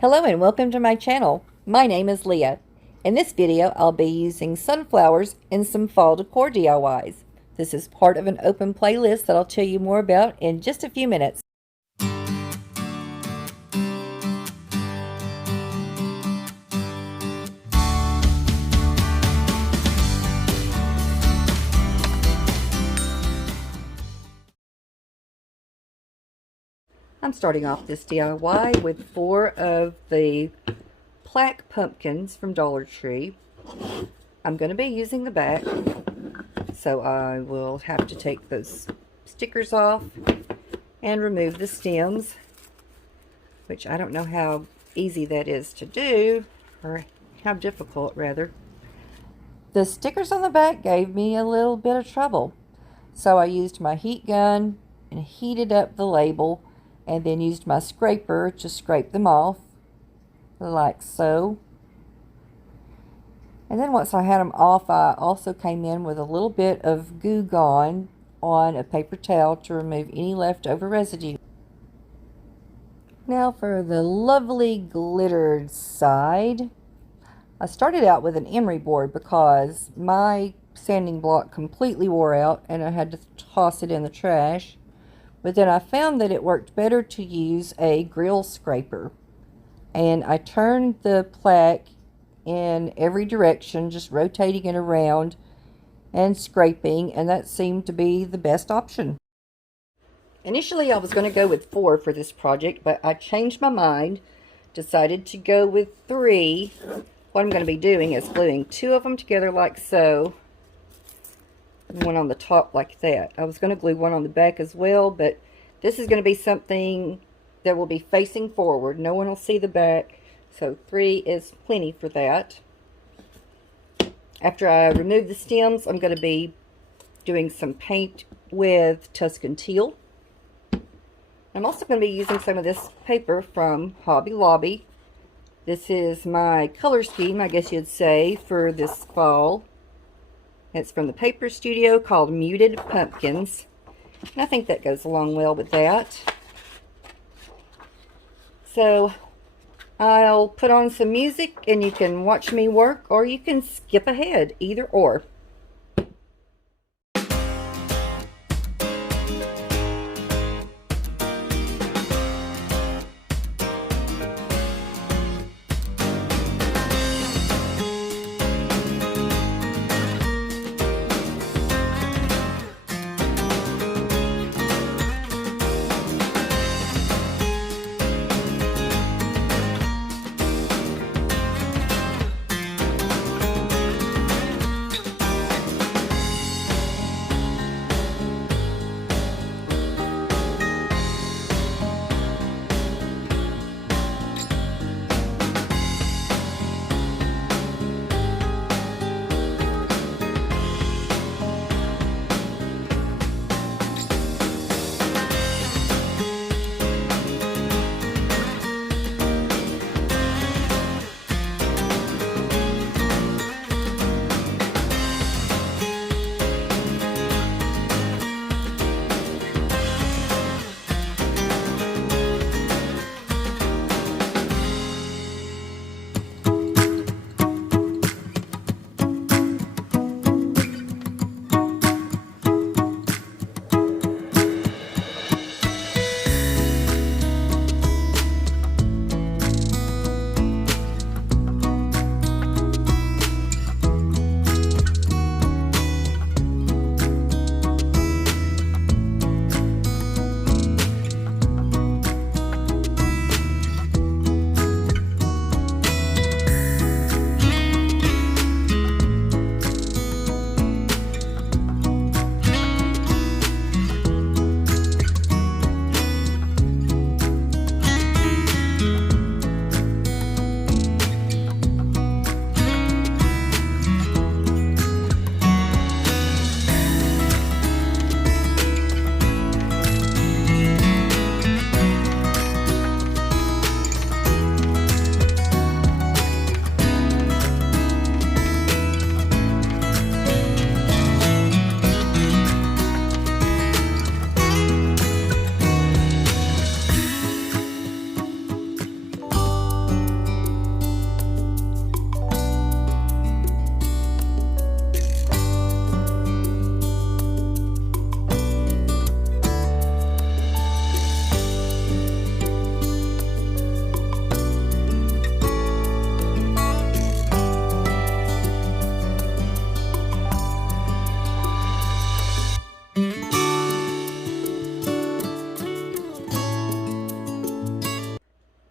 Hello and welcome to my channel. My name is Leah. In this video, I'll be using sunflowers and some fall decor DIYs. This is part of an open playlist that I'll tell you more about in just a few minutes. I'm starting off this DIY with 4 of the plaque pumpkins from Dollar Tree. I'm going to be using the back, so I will have to take those stickers off and remove the stems, which I don't know how easy that is to do, or how difficult rather. The stickers on the back gave me a little bit of trouble, so I used my heat gun and heated up the label and then used my scraper to scrape them off, like so. And then once I had them off, I also came in with a little bit of Goo Gone on a paper towel to remove any leftover residue. Now for the lovely glittered side. I started out with an emery board because my sanding block completely wore out and I had to toss it in the trash. But then I found that it worked better to use a grill scraper. And I turned the plaque in every direction, just rotating it around and scraping, and that seemed to be the best option. Initially I was going to go with 4 for this project, but I changed my mind, decided to go with 3. What I'm going to be doing is gluing 2 of them together like so, and 1 on the top like that. I was going to glue 1 on the back as well, but this is going to be something that will be facing forward. No one will see the back, so 3 is plenty for that. After I remove the stems, I'm going to be doing some paint with Tuscan Teal. I'm also going to be using some of this paper from Hobby Lobby. This is my color scheme, I guess you'd say, for this fall. It's from the paper studio called Muted Pumpkins. And I think that goes along well with that. So I'll put on some music and you can watch me work, or you can skip ahead, either or.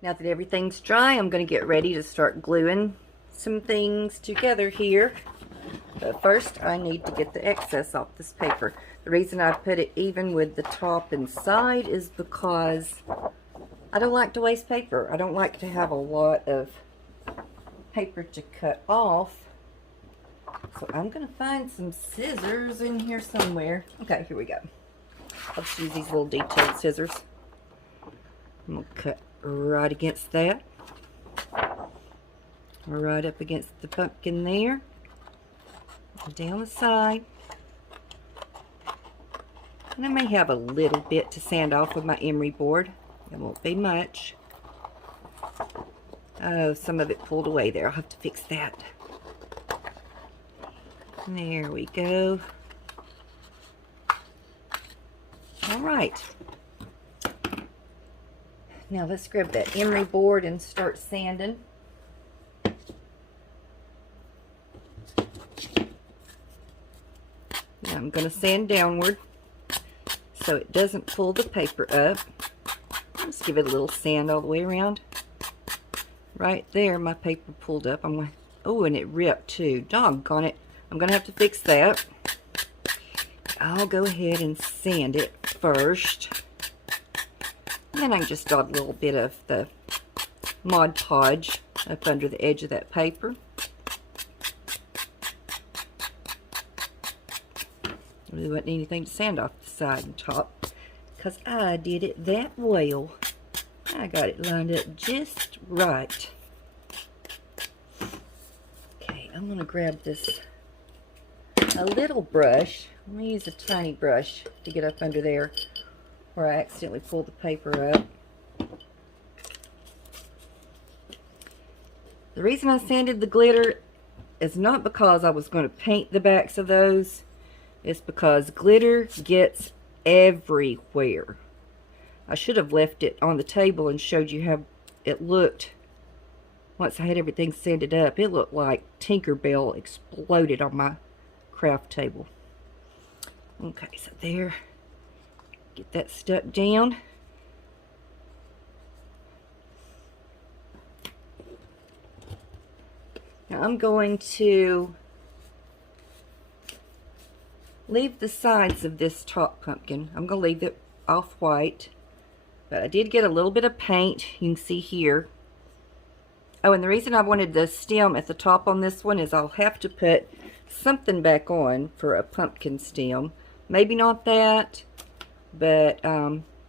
Now that everything's dry, I'm going to get ready to start gluing some things together here. But first, I need to get the excess off this paper. The reason I put it even with the top and side is because I don't like to waste paper. I don't like to have a lot of paper to cut off. So I'm going to find some scissors in here somewhere. Okay, here we go. I'll just use these little detailed scissors. I'm going to cut right against that. Right up against the pumpkin there. Down the side. And I may have a little bit to sand off with my emery board. It won't be much. Oh, some of it pulled away there. I'll have to fix that. There we go. All right. Now let's grab that emery board and start sanding. Now I'm going to sand downward so it doesn't pull the paper up. Just give it a little sand all the way around. Right there, my paper pulled up. I'm going, oh, and it ripped too. Doggone it. I'm going to have to fix that. I'll go ahead and sand it first. And then I can just dot a little bit of the Mod Podge up under the edge of that paper. Really wasn't anything to sand off the side and top because I did it that well. I got it lined up just right. Okay, I'm going to grab this, a little brush. I'm going to use a tiny brush to get up under there where I accidentally pulled the paper up. The reason I sanded the glitter is not because I was going to paint the backs of those. It's because glitter gets everywhere. I should have left it on the table and showed you how it looked. Once I had everything sanded up, it looked like Tinkerbell exploded on my craft table. Okay, so there. Get that stuck down. Now I'm going to leave the sides of this top pumpkin. I'm going to leave it off-white. But I did get a little bit of paint. You can see here. Oh, and the reason I wanted the stem at the top on this one is I'll have to put something back on for a pumpkin stem. Maybe not that, but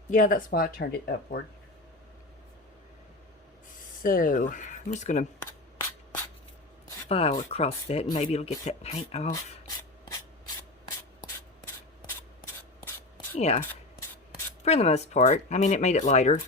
yeah, that's why I turned it upward. So I'm just going to file across that and maybe it'll get that paint off. Yeah, for the most part. I mean, it made it lighter.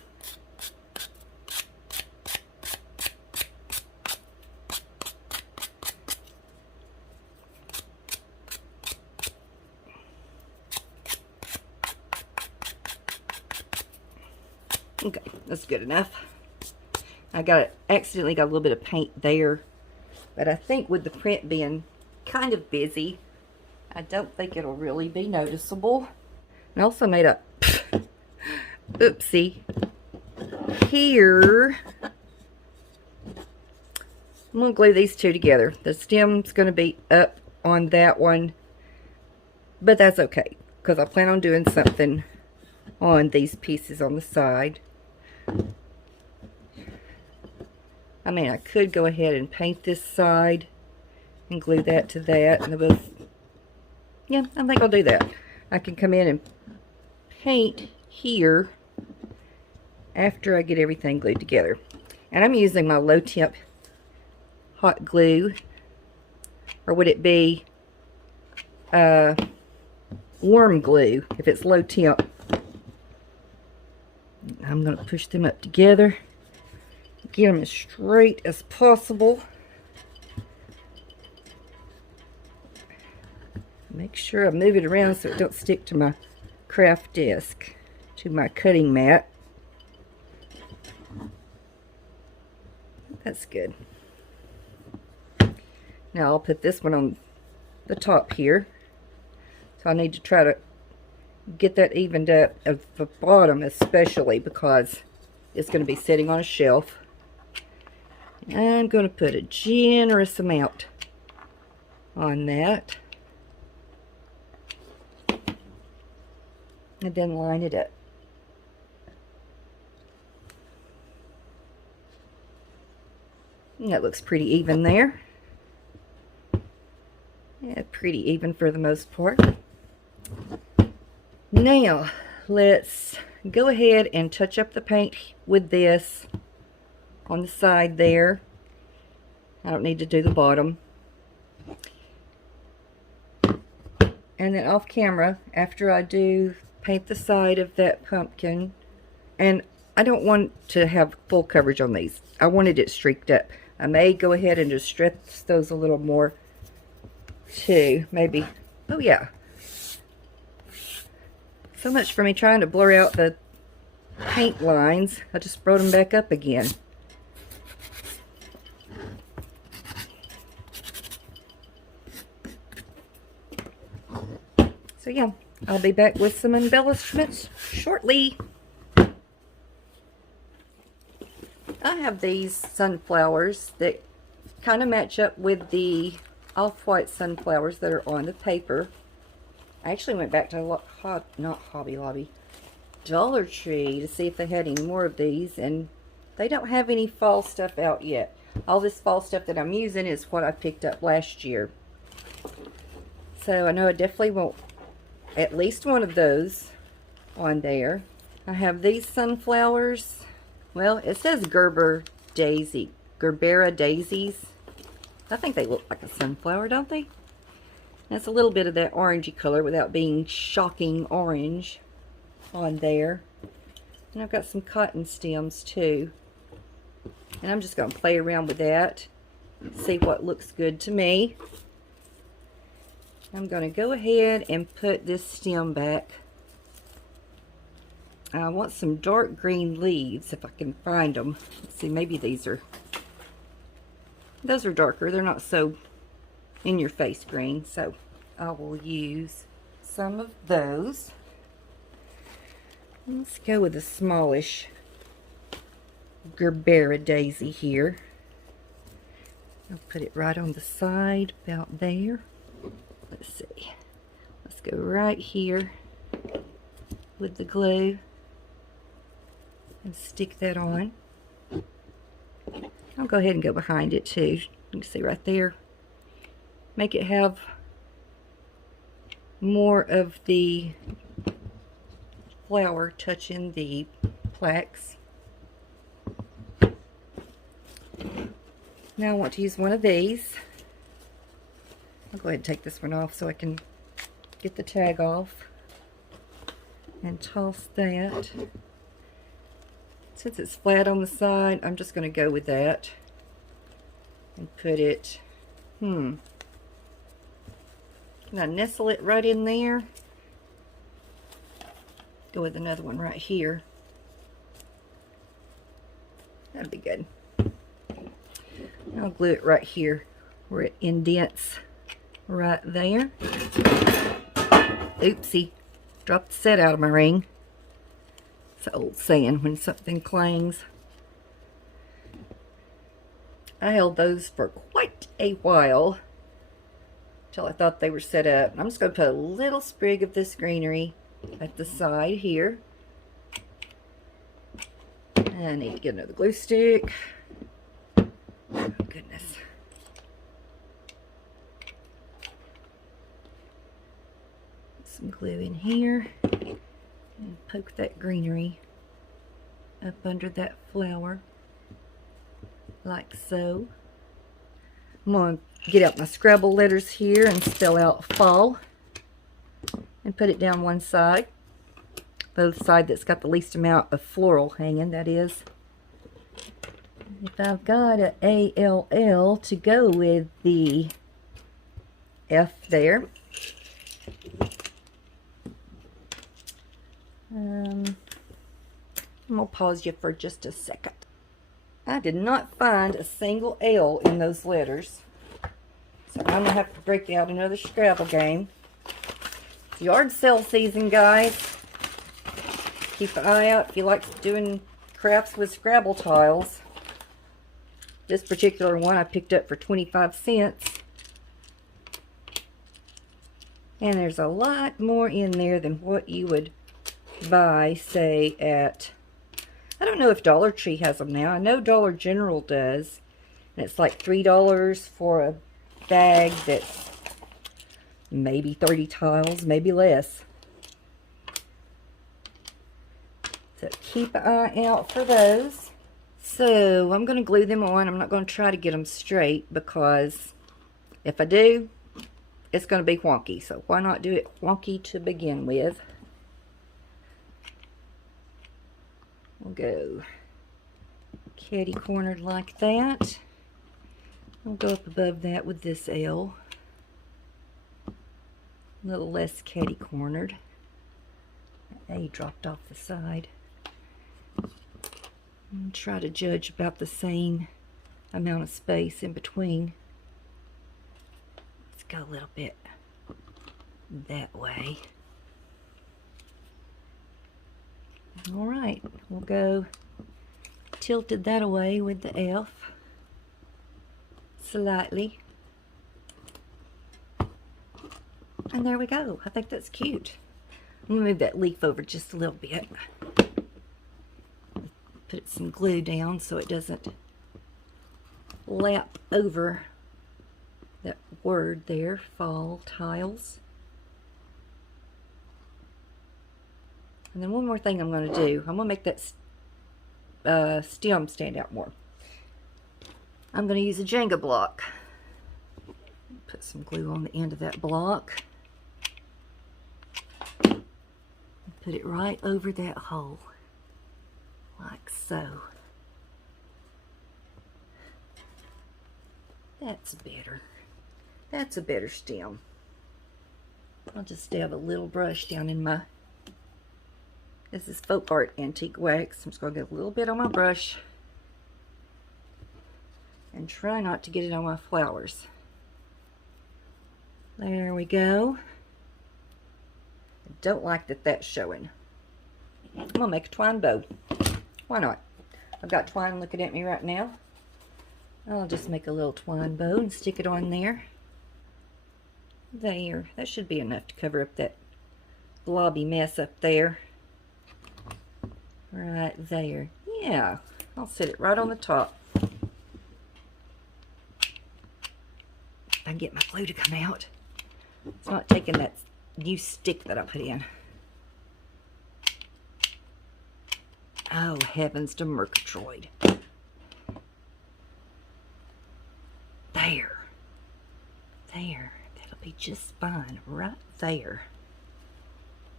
Okay, that's good enough. Accidentally got a little bit of paint there, but I think with the print being kind of busy, I don't think it'll really be noticeable. I also made a oopsie here. I'm going to glue these two together. The stem's going to be up on that one, but that's okay because I plan on doing something on these pieces on the side. I mean, I could go ahead and paint this side and glue that to that, and both. Yeah, I think I'll do that. I can come in and paint here after I get everything glued together. And I'm using my low temp hot glue, or would it be warm glue if it's low temp. I'm going to push them up together, get them as straight as possible. Make sure I move it around so it don't stick to my craft disc, to my cutting mat. That's good. Now I'll put this one on the top here. So I need to try to get that evened up at the bottom, especially because it's going to be sitting on a shelf. I'm going to put a generous amount on that. And then line it up. And that looks pretty even there. Yeah, pretty even for the most part. Now, let's go ahead and touch up the paint with this on the side there. I don't need to do the bottom. And then off camera, after I do paint the side of that pumpkin, and I don't want to have full coverage on these. I wanted it streaked up. I may go ahead and just stretch those a little more too, maybe. Oh yeah. So much for me trying to blur out the paint lines. I just brought them back up again. So yeah, I'll be back with some embellishments shortly. I have these sunflowers that kind of match up with the off-white sunflowers that are on the paper. I actually went back to not Hobby Lobby, Dollar Tree to see if they had any more of these, and they don't have any fall stuff out yet. All this fall stuff that I'm using is what I picked up last year. So I know I definitely want at least one of those on there. I have these sunflowers. Well, it says Gerbera daisies. I think they look like a sunflower, don't they? That's a little bit of that orangey color without being shocking orange on there. And I've got some cotton stems too. And I'm just going to play around with that, see what looks good to me. I'm going to go ahead and put this stem back. I want some dark green leaves if I can find them. Let's see, maybe those are darker. They're not so in your face green, so I will use some of those. Let's go with a smallish Gerbera daisy here. I'll put it right on the side about there. Let's see. Let's go right here with the glue and stick that on. I'll go ahead and go behind it too. You can see right there. Make it have more of the flower touching the plaques. Now I want to use one of these. I'll go ahead and take this one off so I can get the tag off and toss that. Since it's flat on the side, I'm just going to go with that and put it, can I nestle it right in there? Go with another one right here. That'd be good. I'll glue it right here where it indents right there. Oopsie, dropped the set out of my ring. It's an old saying when something clangs. I held those for quite a while until I thought they were set up. I'm just going to put a little sprig of this greenery at the side here. I need to get another glue stick. Oh, goodness. Put some glue in here and poke that greenery up under that flower like so. I'm going to get out my Scrabble letters here and spell out fall and put it down one side. The side that's got the least amount of floral hanging, that is. If I've got a ALL to go with the F there. I'm going to pause you for just a second. I did not find a single L in those letters. So I'm going to have to break out another Scrabble game. It's yard sale season, guys. Keep an eye out if you like doing Crafts with Scrabble tiles. This particular one I picked up for 25 cents. And there's a lot more in there than what you would buy, say, at... I don't know if Dollar Tree has them now. I know Dollar General does. And it's like $3 for a bag that's maybe 30 tiles, maybe less. So keep an eye out for those. So I'm going to glue them on. I'm not going to try to get them straight because if I do, it's going to be wonky. So why not do it wonky to begin with? We'll go catty cornered like that. I'll go up above that with this L. A little less catty cornered. A dropped off the side. And try to judge about the same amount of space in between. Let's go a little bit that way. Alright, we'll go tilted that away with the F slightly. And there we go. I think that's cute. I'm going to move that leaf over just a little bit. Put some glue down so it doesn't lap over that word there, fall tiles. And then one more thing I'm going to do. I'm going to make that stem stand out more. I'm going to use a Jenga block. Put some glue on the end of that block. Put it right over that hole. Like so. That's better. That's a better stem. I'll just dab a little brush down in my... This is Folk Art Antique Wax. I'm just going to get a little bit on my brush. And try not to get it on my flowers. There we go. I don't like that that's showing. I'm going to make a twine bow. Why not? I've got twine looking at me right now. I'll just make a little twine bow and stick it on there. There. That should be enough to cover up that blobby mess up there. Right there. Yeah. I'll set it right on the top. If I can get my glue to come out. It's not taking that new stick that I put in. Oh, heavens to Murgatroyd. There. There. That'll be just fine right there.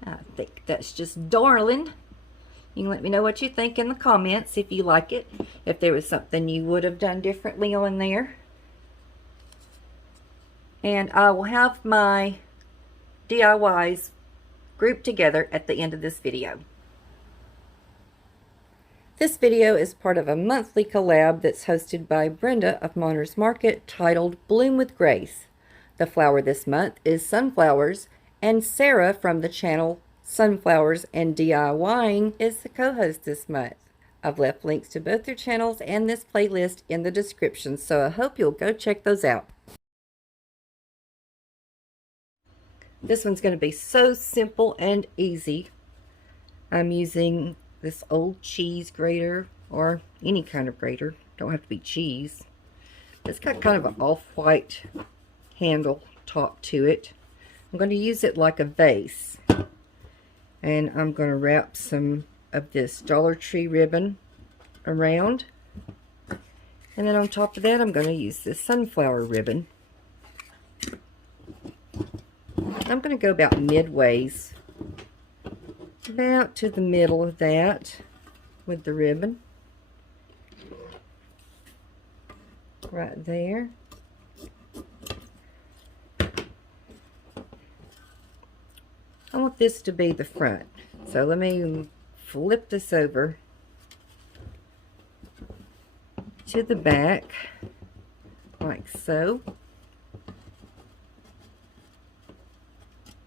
I think that's just darling. You can let me know what you think in the comments if you like it. If there was something you would have done differently on there. And I will have my DIYs grouped together at the end of this video. This video is part of a monthly collab that's hosted by Brenda of Monners Market titled Bloom with Grace. The flower this month is sunflowers, and Sarah from the channel Sunflowers and DIYing is the co-host this month. I've left links to both their channels and this playlist in the description, so I hope you'll go check those out. This one's going to be so simple and easy. I'm using this old cheese grater, or any kind of grater. Don't have to be cheese. It's got kind of an off-white handle top to it. I'm going to use it like a vase. And I'm going to wrap some of this Dollar Tree ribbon around. And then on top of that, I'm going to use this sunflower ribbon. I'm going to go about midways, about to the middle of that with the ribbon. Right there. I want this to be the front. So let me flip this over to the back, like so.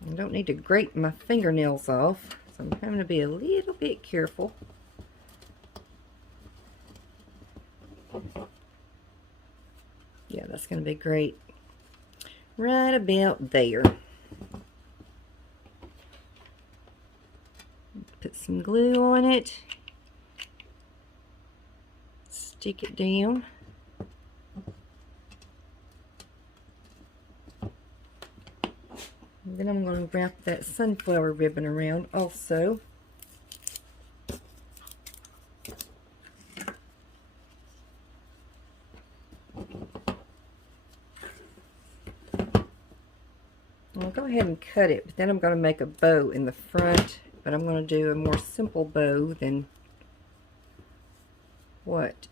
I don't need to grate my fingernails off, so I'm having to be a little bit careful. Yeah, that's going to be great. Right about there. Put some glue on it. Stick it down. And then I'm going to wrap that sunflower ribbon around also. I'll go ahead and cut it, but then I'm going to make a bow in the front, but I'm going to do a more simple bow than what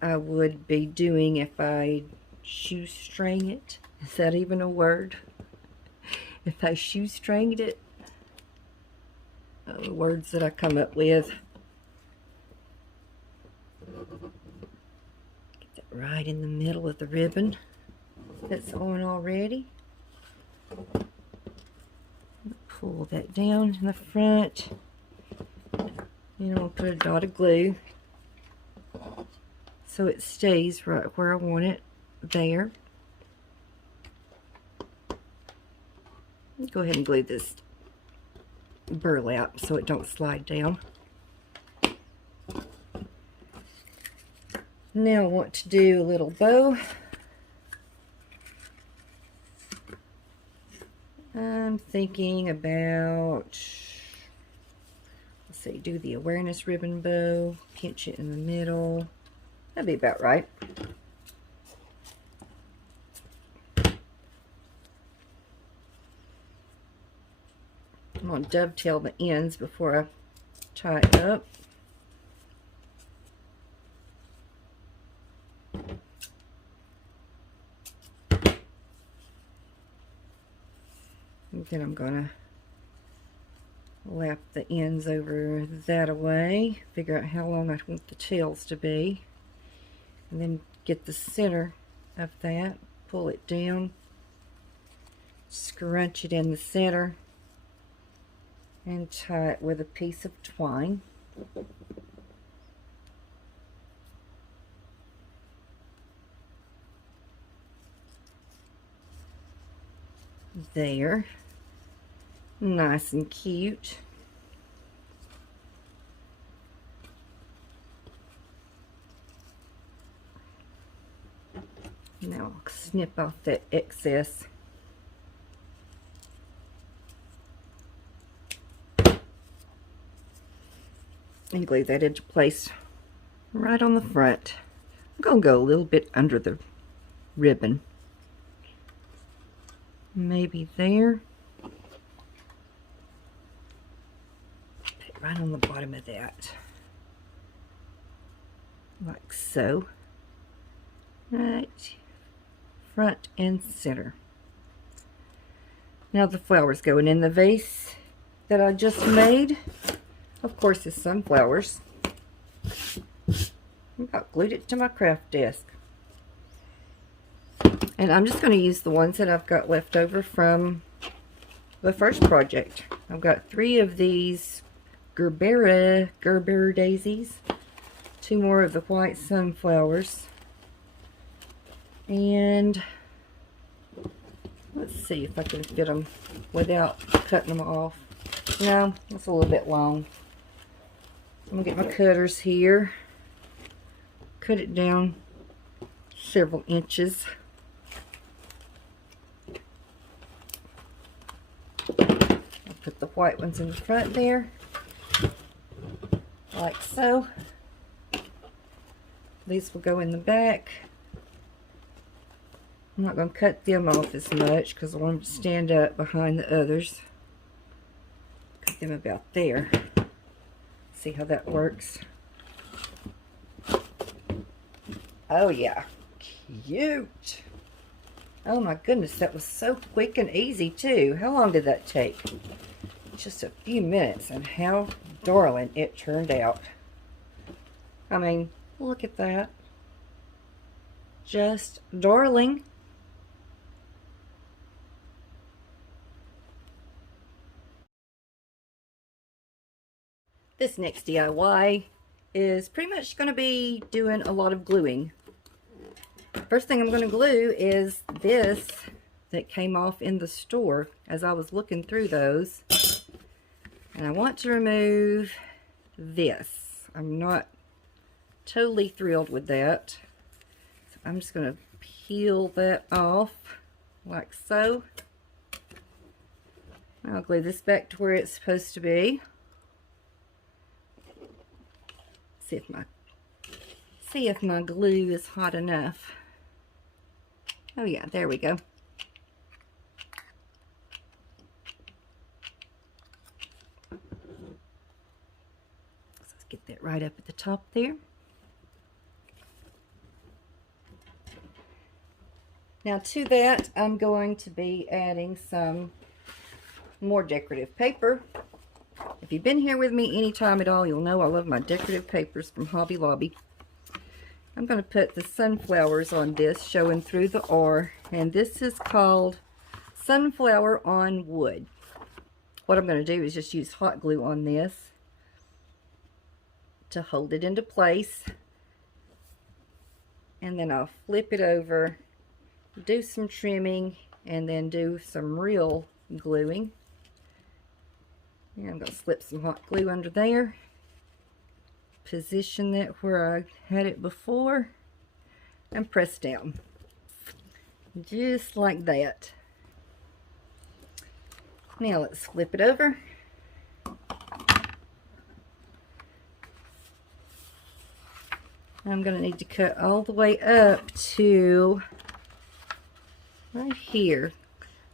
I would be doing if I shoestring it. Is that even a word? If I shoestringed it? The words that I come up with. Get that right in the middle of the ribbon that's on already. Pull that down in the front. Then I'll put a dot of glue so it stays right where I want it, there. Go ahead and glue this burlap so it don't slide down. Now I want to do a little bow. I'm thinking about, let's see, do the awareness ribbon bow, pinch it in the middle. That'd be about right. I'm going to dovetail the ends before I tie it up. And then I'm going to lap the ends over that away, figure out how long I want the tails to be, and then get the center of that, pull it down, scrunch it in the center, and tie it with a piece of twine. There. Nice and cute. Now I'll snip off that excess. And glue that into place right on the front. I'm going to go a little bit under the ribbon. Maybe there. Right on the bottom of that, like so, right front and center. Now the flowers going in the vase that I just made, of course, is sunflowers. I about glued it to my craft desk, and I'm just going to use the ones that I've got left over from the first project. I've got 3 of these Gerber daisies, 2 more of the white sunflowers, and let's see if I can fit them without cutting them off. No, that's a little bit long. I'm gonna get my cutters here, cut it down several inches. I'll put the white ones in the front there, like so. These will go in the back. I'm not going to cut them off as much because I want them to stand up behind the others. Cut them about there. See how that works. Oh yeah, cute. Oh my goodness, that was so quick and easy too. How long did that take? Just a few minutes, and how darling it turned out. I mean, look at that. Just darling. This next DIY is pretty much going to be doing a lot of gluing. First thing I'm going to glue is this that came off in the store as I was looking through those. And I want to remove this. I'm not totally thrilled with that. So I'm just going to peel that off like so. I'll glue this back to where it's supposed to be. See if my glue is hot enough. Oh yeah, there we go. So let's get that right up at the top there. Now to that, I'm going to be adding some more decorative paper. If you've been here with me any time at all, you'll know I love my decorative papers from Hobby Lobby. I'm going to put the sunflowers on this, showing through the R, and this is called Sunflower on Wood. What I'm going to do is just use hot glue on this to hold it into place, and then I'll flip it over, do some trimming, and then do some real gluing. And I'm going to slip some hot glue under there, position that where I had it before, and press down. Just like that. Now let's flip it over. I'm going to need to cut all the way up to right here.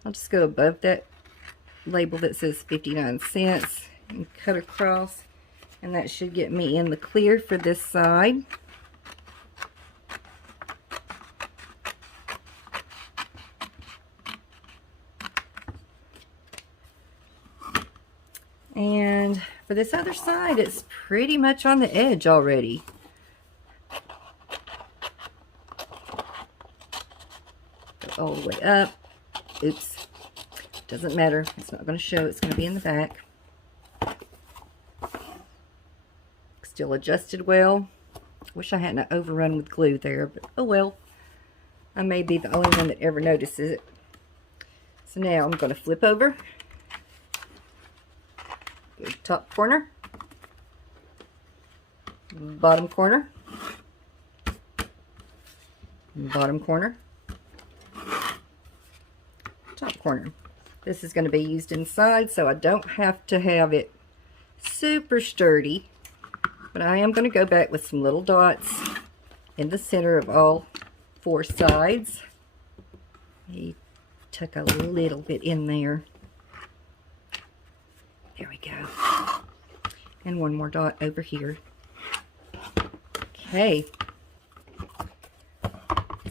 I'll just go above that label that says 59 cents and cut across, and that should get me in the clear for this side. And for this other side, it's pretty much on the edge already. Go all the way up. Oops. Doesn't matter. It's not going to show. It's going to be in the back. Still adjusted well. Wish I hadn't overrun with glue there, but oh well. I may be the only one that ever notices it. So now I'm going to flip over. Go top corner. Bottom corner. Bottom corner. Top corner. This is going to be used inside, so I don't have to have it super sturdy. But I am going to go back with some little dots in the center of all four sides. Maybe tuck a little bit in there. There we go. And one more dot over here. Okay.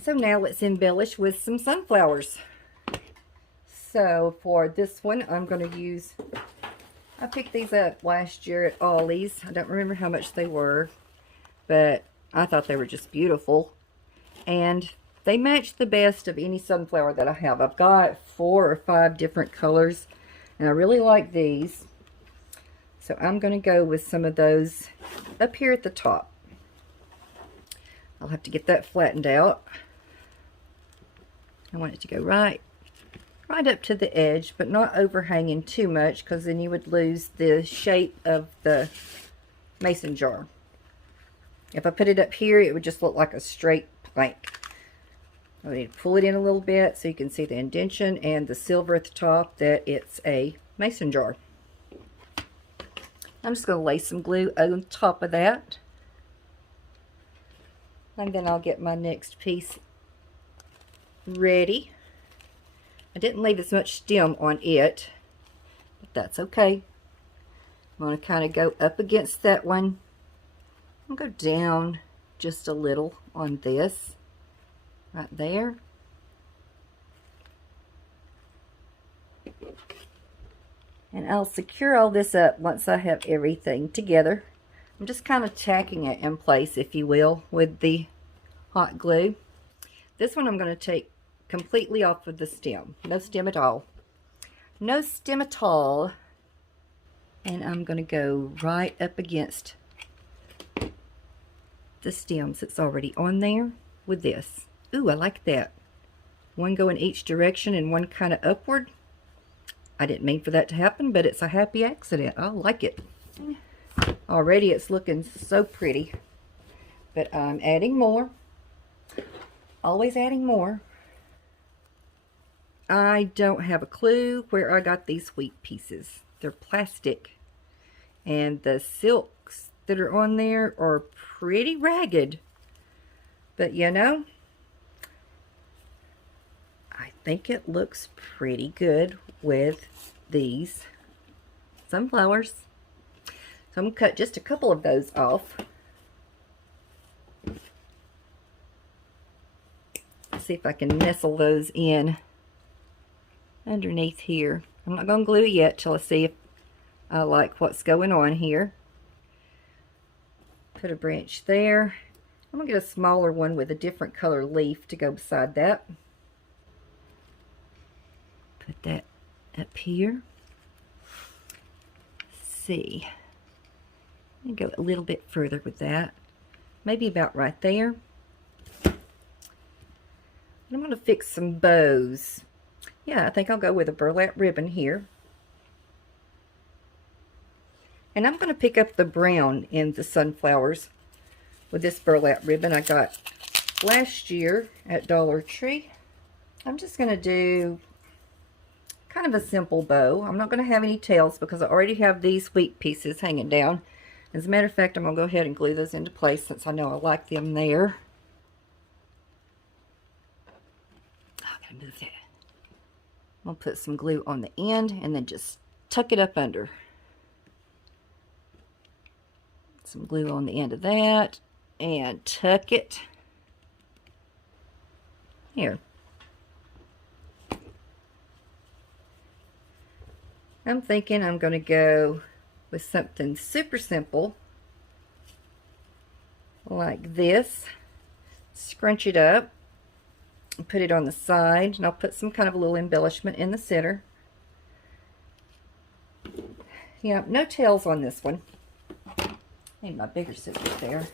So now let's embellish with some sunflowers. So for this one, I'm going to use, I picked these up last year at Ollie's. I don't remember how much they were, but I thought they were just beautiful. And they match the best of any sunflower that I have. I've got 4 or 5 different colors, and I really like these. So I'm going to go with some of those up here at the top. I'll have to get that flattened out. I want it to go right up to the edge, but not overhanging too much, because then you would lose the shape of the mason jar. If I put it up here, it would just look like a straight plank. I need to pull it in a little bit so you can see the indentation and the silver at the top that it's a mason jar. I'm just going to lay some glue on top of that, and then I'll get my next piece ready. I didn't leave as much stem on it, but that's okay. I'm going to kind of go up against that one and go down just a little on this, right there. And I'll secure all this up once I have everything together. I'm just kind of tacking it in place, if you will, with the hot glue. This one I'm going to take completely off of the stem. No stem at all. No stem at all. And I'm going to go right up against the stems that's already on there with this. Ooh, I like that. One going each direction and one kind of upward. I didn't mean for that to happen, but it's a happy accident. I like it. Already it's looking so pretty. But I'm adding more. Always adding more. I don't have a clue where I got these wheat pieces. They're plastic. And the silks that are on there are pretty ragged. But you know, I think it looks pretty good with these sunflowers. So I'm going to cut just a couple of those off. See if I can nestle those in underneath here. I'm not going to glue it yet till I see if I like what's going on here. Put a branch there. I'm going to get a smaller one with a different color leaf to go beside that. Put that up here. Let's see. Let me go a little bit further with that. Maybe about right there. I'm going to fix some bows. Yeah, I think I'll go with a burlap ribbon here. And I'm going to pick up the brown in the sunflowers with this burlap ribbon I got last year at Dollar Tree. I'm just going to do kind of a simple bow. I'm not going to have any tails because I already have these wheat pieces hanging down. As a matter of fact, I'm going to go ahead and glue those into place since I know I like them there. Move that. I'm going to put some glue on the end and then just tuck it up under. Some glue on the end of that and tuck it here. I'm thinking I'm going to go with something super simple like this. Scrunch it up. Put it on the side, and I'll put some kind of a little embellishment in the center. Yeah, no tails on this one. Need my bigger scissors there.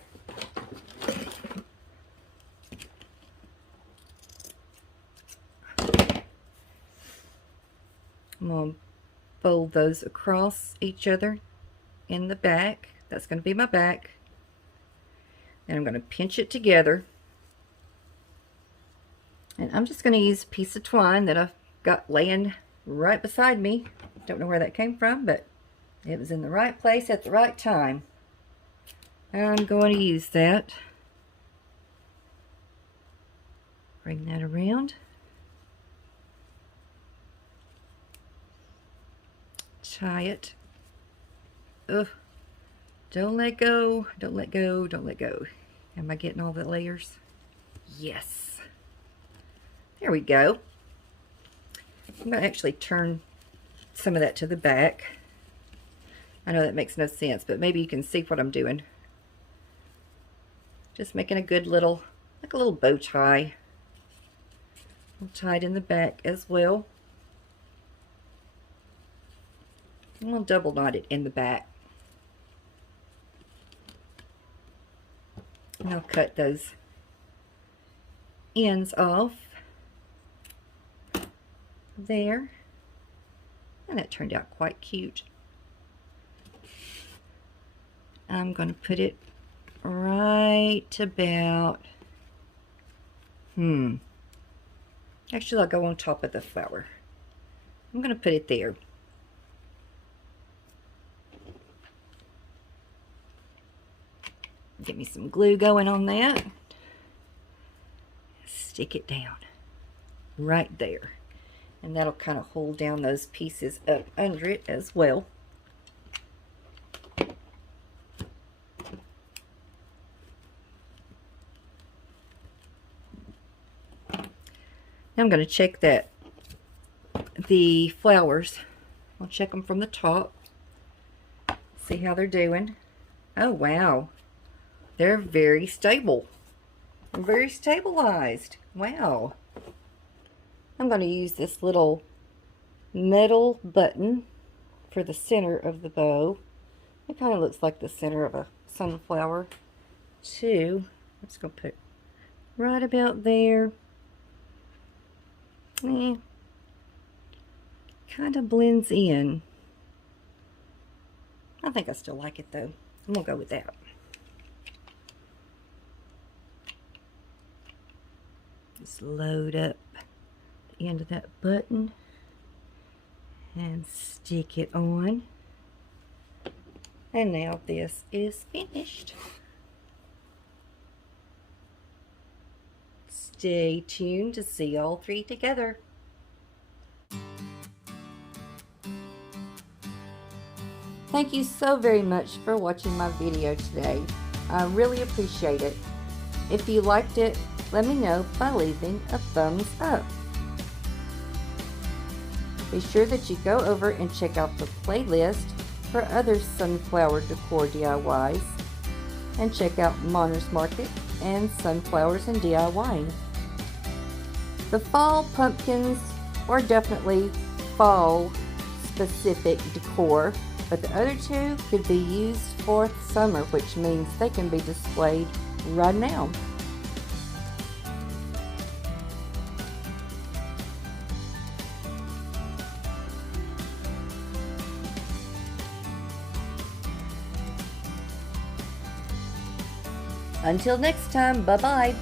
I'm going to fold those across each other in the back. That's going to be my back. And I'm going to pinch it together. And I'm just going to use a piece of twine that I've got laying right beside me. Don't know where that came from, but it was in the right place at the right time. I'm going to use that. Bring that around. Tie it. Ugh. Don't let go. Don't let go. Don't let go. Am I getting all the layers? Yes. There we go. I'm going to actually turn some of that to the back. I know that makes no sense, but maybe you can see what I'm doing. Just making a good little, like a little bow tie. I'll tie it in the back as well. And I'll double knot it in the back. And I'll cut those ends off. There, and that turned out quite cute. I'm going to put it right about actually I'll go on top of the flower. I'm going to put it there. Get me some glue going on that. Stick it down right there. And that'll kind of hold down those pieces up under it as well. Now I'm going to check that the flowers, I'll check them from the top, see how they're doing. Oh wow, they're very stable, very stabilized. Wow. I'm going to use this little metal button for the center of the bow. It kind of looks like the center of a sunflower too. I'm just going to put right about there. Kind of blends in. I think I still like it though. I'm gonna go with that. Just load up the end of that button and stick it on. And now this is finished. Stay tuned to see all three together. Thank you so very much for watching my video today. I really appreciate it. If you liked it, let me know by leaving a thumbs up. Be sure that you go over and check out the playlist for other sunflower decor DIYs, and check out Monners Market and Sunflowers and DIYing. The fall pumpkins are definitely fall specific decor, but the other two could be used for summer, which means they can be displayed right now. Until next time, bye-bye.